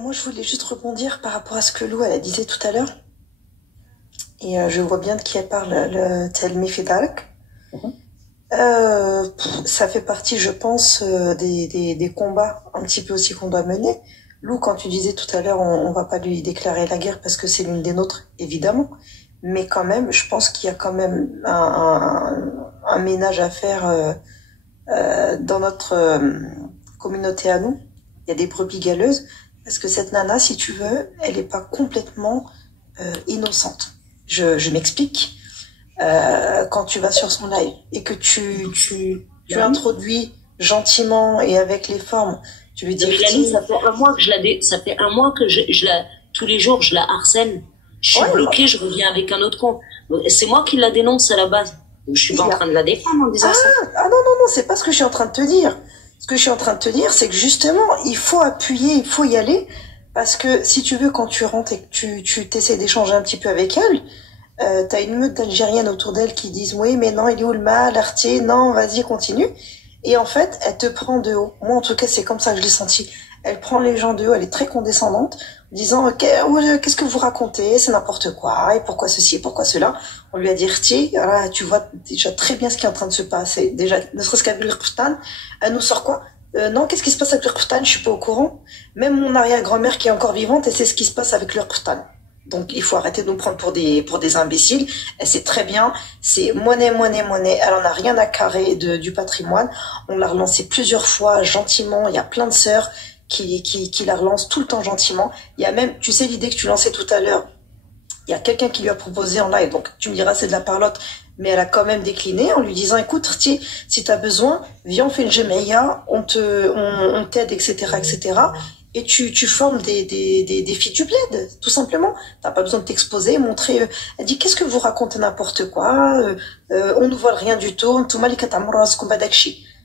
Moi, je voulais juste rebondir par rapport à ce que Lou elle disait tout à l'heure. Et je vois bien de qui elle parle, le Telmi Fidalk. Ça fait partie, je pense, des combats un petit peu aussi qu'on doit mener. Lou, quand tu disais tout à l'heure, on va pas lui déclarer la guerre parce que c'est l'une des nôtres, évidemment. Mais quand même, je pense qu'il y a quand même un ménage à faire dans notre communauté à nous. Il y a des brebis galeuses. Parce que cette nana, si tu veux, elle n'est pas complètement innocente. Je m'explique. Quand tu vas sur son live et que tu introduis gentiment et avec les formes, tu lui dis... Mélanie, ça fait un mois que ça fait un mois que tous les jours, je la harcèle. Je suis bloquée, je reviens avec un autre compte. C'est moi qui la dénonce à la base. Je suis pas en train de la défendre en disant ça. Ah non, non, non, c'est pas ce que je suis en train de te dire. Ce que je suis en train de te dire, c'est que justement, il faut appuyer, il faut y aller. Parce que si tu veux, quand tu rentres et que tu t'essaies d'échanger un petit peu avec elle, t'as une meute d'Algériennes autour d'elle qui disent oui, mais non, il est où le mal, Artier, non, vas-y, continue. Et en fait, elle te prend de haut. Moi, en tout cas, c'est comme ça que je l'ai senti. Elle prend les gens de haut, elle est très condescendante, en disant ok, qu'est-ce que vous racontez, c'est n'importe quoi, et pourquoi ceci, et pourquoi cela. On lui a dit Artier, voilà, tu vois déjà très bien ce qui est en train de se passer. Déjà, ne serait-ce qu'avec le Qur'an, elle nous sort quoi? Non, qu'est-ce qui se passe avec le Qur'an? Je suis pas au courant. Même mon arrière-grand-mère qui est encore vivante, et c'est ce qui se passe avec le Qur'an. Donc il faut arrêter de nous prendre pour des imbéciles. Elle sait très bien, c'est monnaie, monnaie, monnaie. Elle en a rien à carrer du patrimoine. On l'a relancé plusieurs fois gentiment. Il y a plein de sœurs qui la relancent tout le temps gentiment. Il y a même, tu sais, l'idée que tu lançais tout à l'heure. Il y a quelqu'un qui lui a proposé en live, donc tu me diras c'est de la parlotte, mais elle a quand même décliné en lui disant écoute Rti, si tu as besoin, viens on fait une gemeya, on t'aide, etc., etc. Et tu formes des filles du bled, tout simplement. T'as pas besoin de t'exposer, montrer. Elle dit qu'est-ce que vous racontez n'importe quoi, on ne voit rien du tout.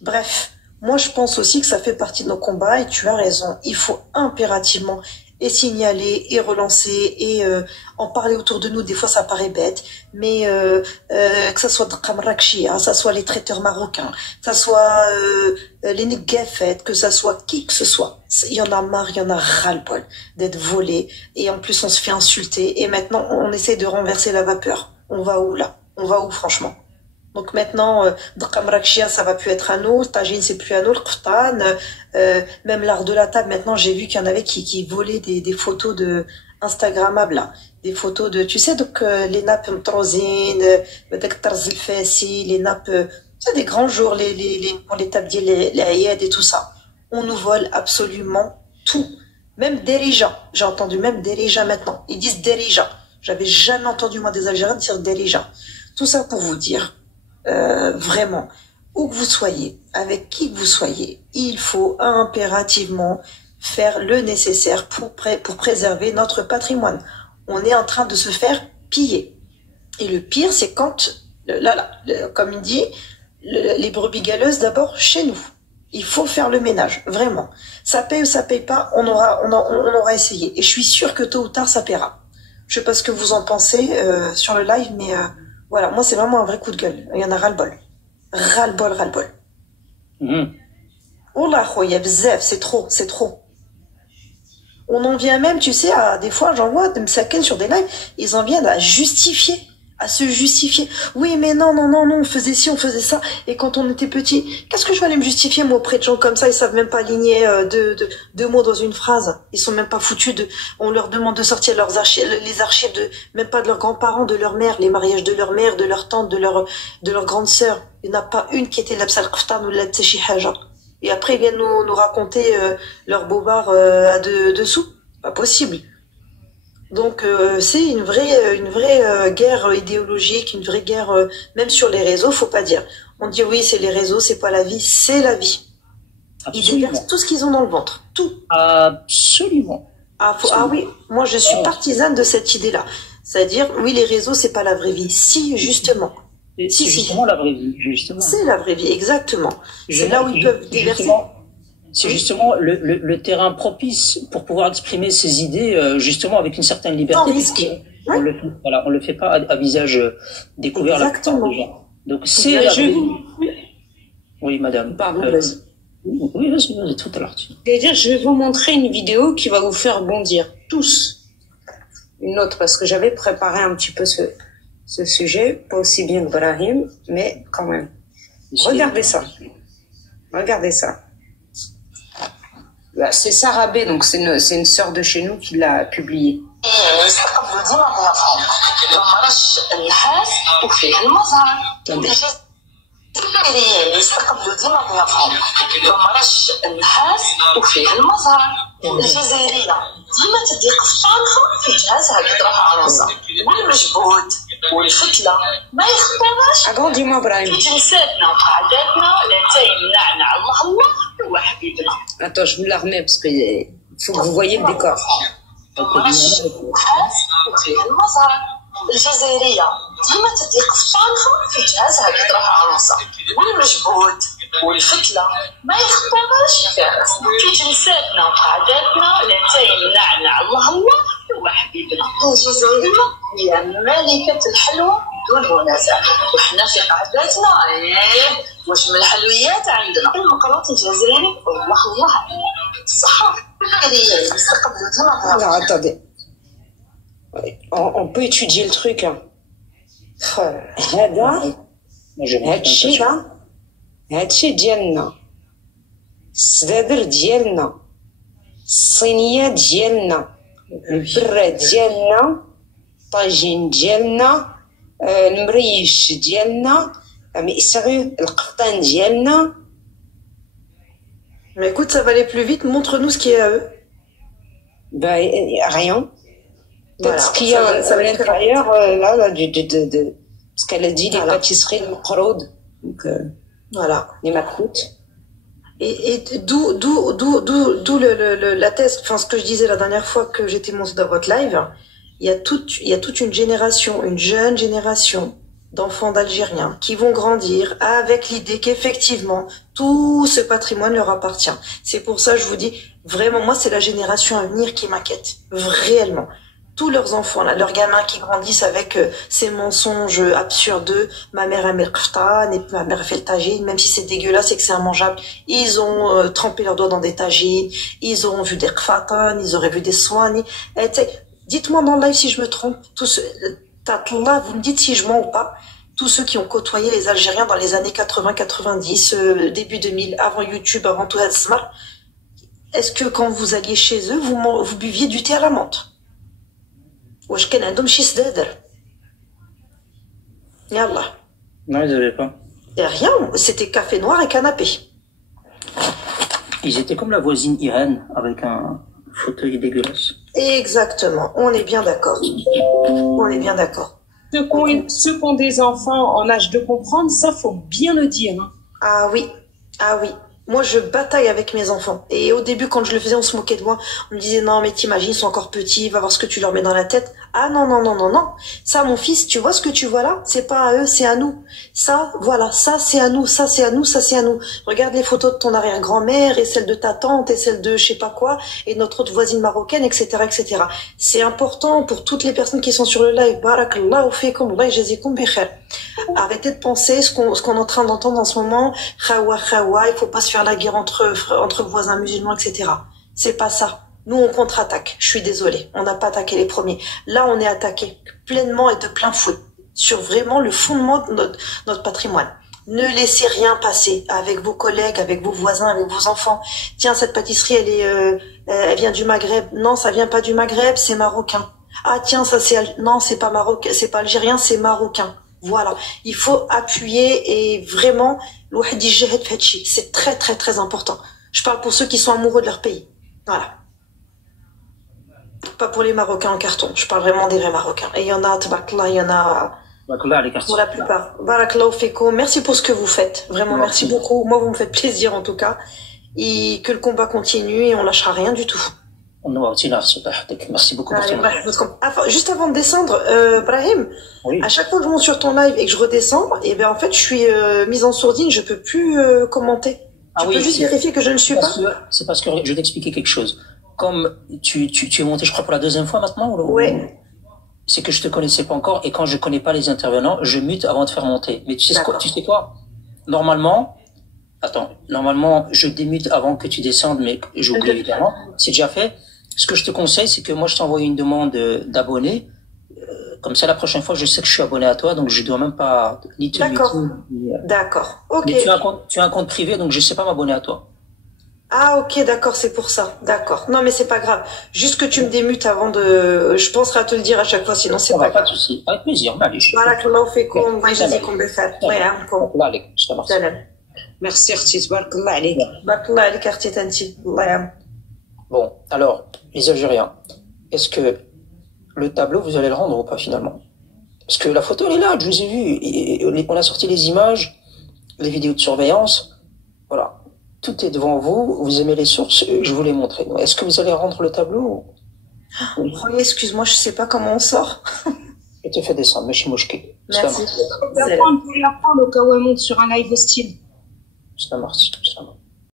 Bref, moi je pense aussi que ça fait partie de nos combats et tu as raison. Il faut impérativement et signaler et relancer et en parler autour de nous. Des fois ça paraît bête, mais que ça soit Khamrakchia, que ça soit les traiteurs marocains, que ça soit les Negafet, que ça soit qui que ce soit. Il y en a marre, il y en a ras-le-bol d'être volé et en plus on se fait insulter et maintenant on essaie de renverser la vapeur. On va où là? On va où franchement? Donc maintenant, Khamrakchia, ça va plus être à nous, Tajine, c'est plus à nous, le Qur'an, même l'art de la table, maintenant, j'ai vu qu'il y en avait qui volaient des photos de Instagrammables, là. Des photos de, tu sais, donc, les nappes mtrozines, les nappes, c'est des grands jours, pour les tabliers, les ayed et tout ça. On nous vole absolument tout. Même Derija. J'ai entendu même Derija maintenant. Ils disent Derija. J'avais jamais entendu, moi, des Algériens dire Derija. Tout ça pour vous dire, vraiment, où que vous soyez, avec qui que vous soyez, il faut impérativement faire le nécessaire pour préserver notre patrimoine. On est en train de se faire piller. Et le pire, c'est quand, comme il dit, les brebis galeuses, d'abord chez nous. Il faut faire le ménage, vraiment. Ça paye ou ça paye pas, on aura essayé. Et je suis sûre que tôt ou tard, ça paiera. Je sais pas ce que vous en pensez sur le live, mais voilà, moi c'est vraiment un vrai coup de gueule. Il y en a ras-le-bol. Ras-le-bol, ras-le-bol. Oh là, khoya, bzef, c'est trop, c'est trop. On en vient même, tu sais, à des fois, j'en vois de Msaken sur des lives, ils en viennent à justifier, à se justifier. Oui, mais non, non, non, non, on faisait ci, on faisait ça. Et quand on était petit, qu'est-ce que je vais aller me justifier, moi, auprès de gens comme ça, ils savent même pas aligner deux mots dans une phrase. Ils sont même pas foutus on leur demande de sortir leurs archives, les archives même pas de leurs grands-parents, de leur mère, les mariages de leur mère, de leur tante, de leur grande sœur. Il n'y en a pas une qui était l'absal qftan ou l'abtseshi haja. Et après, ils viennent nous raconter leur bobard à dessous. Pas possible. Donc, c'est une vraie guerre idéologique, une vraie guerre, même sur les réseaux, faut pas dire. On dit oui, c'est les réseaux, c'est pas la vie, c'est la vie. Absolument. Ils déversent tout ce qu'ils ont dans le ventre. Tout. Absolument. Ah oui, moi je suis partisane de cette idée-là. C'est-à-dire, oui, les réseaux, c'est pas la vraie vie. Si, justement. C'est justement la vraie vie, justement. C'est la vraie vie, exactement. C'est là où ils peuvent déverser. C'est justement le terrain propice pour pouvoir exprimer ses idées, justement avec une certaine liberté. On le fait pas à visage découvert la plupart des gens. Donc c'est. Je vais vous... Oui, madame. Pardon, vas-y. Oui, vas-y, tout à l'heure. Je vais vous montrer une vidéo qui va vous faire bondir, tous. Une autre, parce que j'avais préparé un petit peu ce sujet, pas aussi bien que Brahim, mais quand même. Regardez ça. Regardez ça. Là, c'est Sarah B, donc c'est une sœur de chez nous qui l'a publié. يستقبلوا ديما ضيافهم رش النحاس وفيه المزهر الجزائريه ديما تدي قفطانها في جهازها اللي تروح عروسه والمجبود والفتله ما يخطوهاش Agrandis-moi, Brahim. في جلساتنا وقعداتنا لا تيمنعنا الله الله هو حبيبنا. Attends, je vous la remets parce que faut que vous voyez le décor. رش النحاس وفيه المزهر الجزائريه ديما تدي قفطانها في جهازها اللي تروح عروسه والمجبود والفتله ما يخطوهاش في جلساتنا وقعداتنا لا تيمنعنا الله الله هو حبيبنا. الجزائريه هي ملكه الحلوى دون منازع وحنا في قعداتنا واش من الحلويات عندنا المقلاط الجزائري والله الله الصحه يستقبلوا ديما. Alors attendez, on peut étudier le truc. Hein. هذا هادشي ده هادشي ديالنا السدادر ديالنا الصينية ديالنا البرة ديالنا الطاجين ديالنا المريش ديالنا mais sérieux القفطان ديالنا. Mais écoute, ça va aller plus vite, montre-nous ce qui est à eux. Ben, rien. Peut-être ce qu'il y a à l'intérieur, parce qu'elle a dit les pâtisseries de Mokroud, donc voilà, les macroutes. Et d'où la thèse, enfin ce que je disais la dernière fois que j'étais montée dans votre live, il y a toute une génération, une jeune génération d'enfants d'Algériens qui vont grandir avec l'idée qu'effectivement tout ce patrimoine leur appartient. C'est pour ça que je vous dis vraiment, moi c'est la génération à venir qui m'inquiète, réellement. Tous leurs enfants, là, leurs gamins qui grandissent avec ces mensonges absurdes, ma mère aime le kftan et ma mère fait le tagine, même si c'est dégueulasse et que c'est immangeable, ils ont trempé leurs doigts dans des tagines, ils auront vu des kfatan, ils auraient vu des swani. Dites-moi dans le live si je me trompe, Tatla, vous me dites si je mens ou pas. Tous ceux qui ont côtoyé les Algériens dans les années 80-90, début 2000, avant YouTube, avant tout Smart, est-ce que quand vous alliez chez eux, vous buviez du thé à la menthe? واش كان عندهم شي سدادر؟ يلا. Non, ils n'avaient pas. Et rien, c'était café noir et canapé. Ils étaient comme la voisine Irène, avec un fauteuil dégueulasse. Exactement, on est bien d'accord. On est bien d'accord. Ceux qui ont des enfants en âge de comprendre, ça faut bien le dire. Hein. Ah oui, ah oui. Moi, je bataille avec mes enfants. Et au début, quand je le faisais, on se moquait de moi. On me disait, non, mais t'imagines, ils sont encore petits, va voir ce que tu leur mets dans la tête. Ah non, non, non, non, non. Ça, mon fils, tu vois ce que tu vois là? C'est pas à eux, c'est à nous. Ça, voilà, ça, c'est à nous, ça, c'est à nous, ça, c'est à nous. Regarde les photos de ton arrière-grand-mère et celles de ta tante et celles de je sais pas quoi et notre autre voisine marocaine, etc., etc. C'est important pour toutes les personnes qui sont sur le live. Barakallahu fikum, Allah yjazikum bi khair. Arrêtez de penser ce qu'on est en train d'entendre en ce moment. Khawa, khawa, il faut pas se faire la guerre entre voisins musulmans, etc. C'est pas ça. Nous, on contre-attaque. Je suis désolée. On n'a pas attaqué les premiers. Là, on est attaqué pleinement et de plein fouet sur vraiment le fondement de notre patrimoine. Ne laissez rien passer avec vos collègues, avec vos voisins, avec vos enfants. Tiens, cette pâtisserie, elle vient du Maghreb. Non, ça vient pas du Maghreb, c'est marocain. Ah, tiens, ça non, c'est pas marocain, c'est pas algérien, c'est marocain. Voilà. Il faut appuyer et vraiment, c'est très, très, très important. Je parle pour ceux qui sont amoureux de leur pays. Voilà. Pas pour les Marocains en carton. Je parle vraiment des vrais Marocains. Et il y en a, tabarakallah, il y en a pour la plupart. Barakallahu fikum. Merci pour ce que vous faites. Vraiment, merci beaucoup. Moi, vous me faites plaisir en tout cas. Et que le combat continue et on lâchera rien du tout. Merci beaucoup pour ton juste avant de descendre, Brahim, oui. À chaque fois que je monte sur ton live et que je redescends, et ben en fait, je suis mise en sourdine, je peux plus commenter. Tu peux juste vérifier que je ne suis pas. C'est parce que je vais t'expliquer quelque chose. Comme tu es monté, je crois, pour la deuxième fois maintenant. Oui. C'est que je te connaissais pas encore et quand je connais pas les intervenants, je mute avant de faire monter. Mais tu sais quoi? Normalement, Attends, normalement, je démute avant que tu descendes, mais j'oublie évidemment. C'est déjà fait. Ce que je te conseille, c'est que moi, je t'envoie une demande d'abonné. Comme ça, la prochaine fois, je sais que je suis abonné à toi, donc je dois même pas ni te D'accord. muter, D'accord. Ok. Mais tu as un compte privé, donc je sais pas m'abonner à toi. Ah, ok, d'accord, c'est pour ça. D'accord. Non, mais c'est pas grave. Juste que tu me démutes avant de. Je penserai à te le dire à chaque fois, sinon c'est Ça pas va, pas de grave. souci. Avec plaisir, معليش. Voilà, que l'on fait comme, moi, je Ça dis va. qu'on va faire. Ça va. Ouais, hein, الله عليك. Ça Salam. Merci, Arti, tabarakallah alayk. Bakallah, les quartiers tanti. Allah yam. Bon, alors, les Algériens, est-ce que le tableau, vous allez le rendre ou pas finalement? Parce que la photo, elle est là, je vous ai vu. On a sorti les images, les vidéos de surveillance. Voilà. Tout est devant vous. Vous aimez les sources, je vous les montrer. Est-ce que vous allez rendre le tableau? Oui, excuse-moi, je sais pas comment on sort. Je te fais descendre, mais je suis mouchki. Merci. On peut l'apprendre au cas où elle monte sur un live hostile. Ça marche.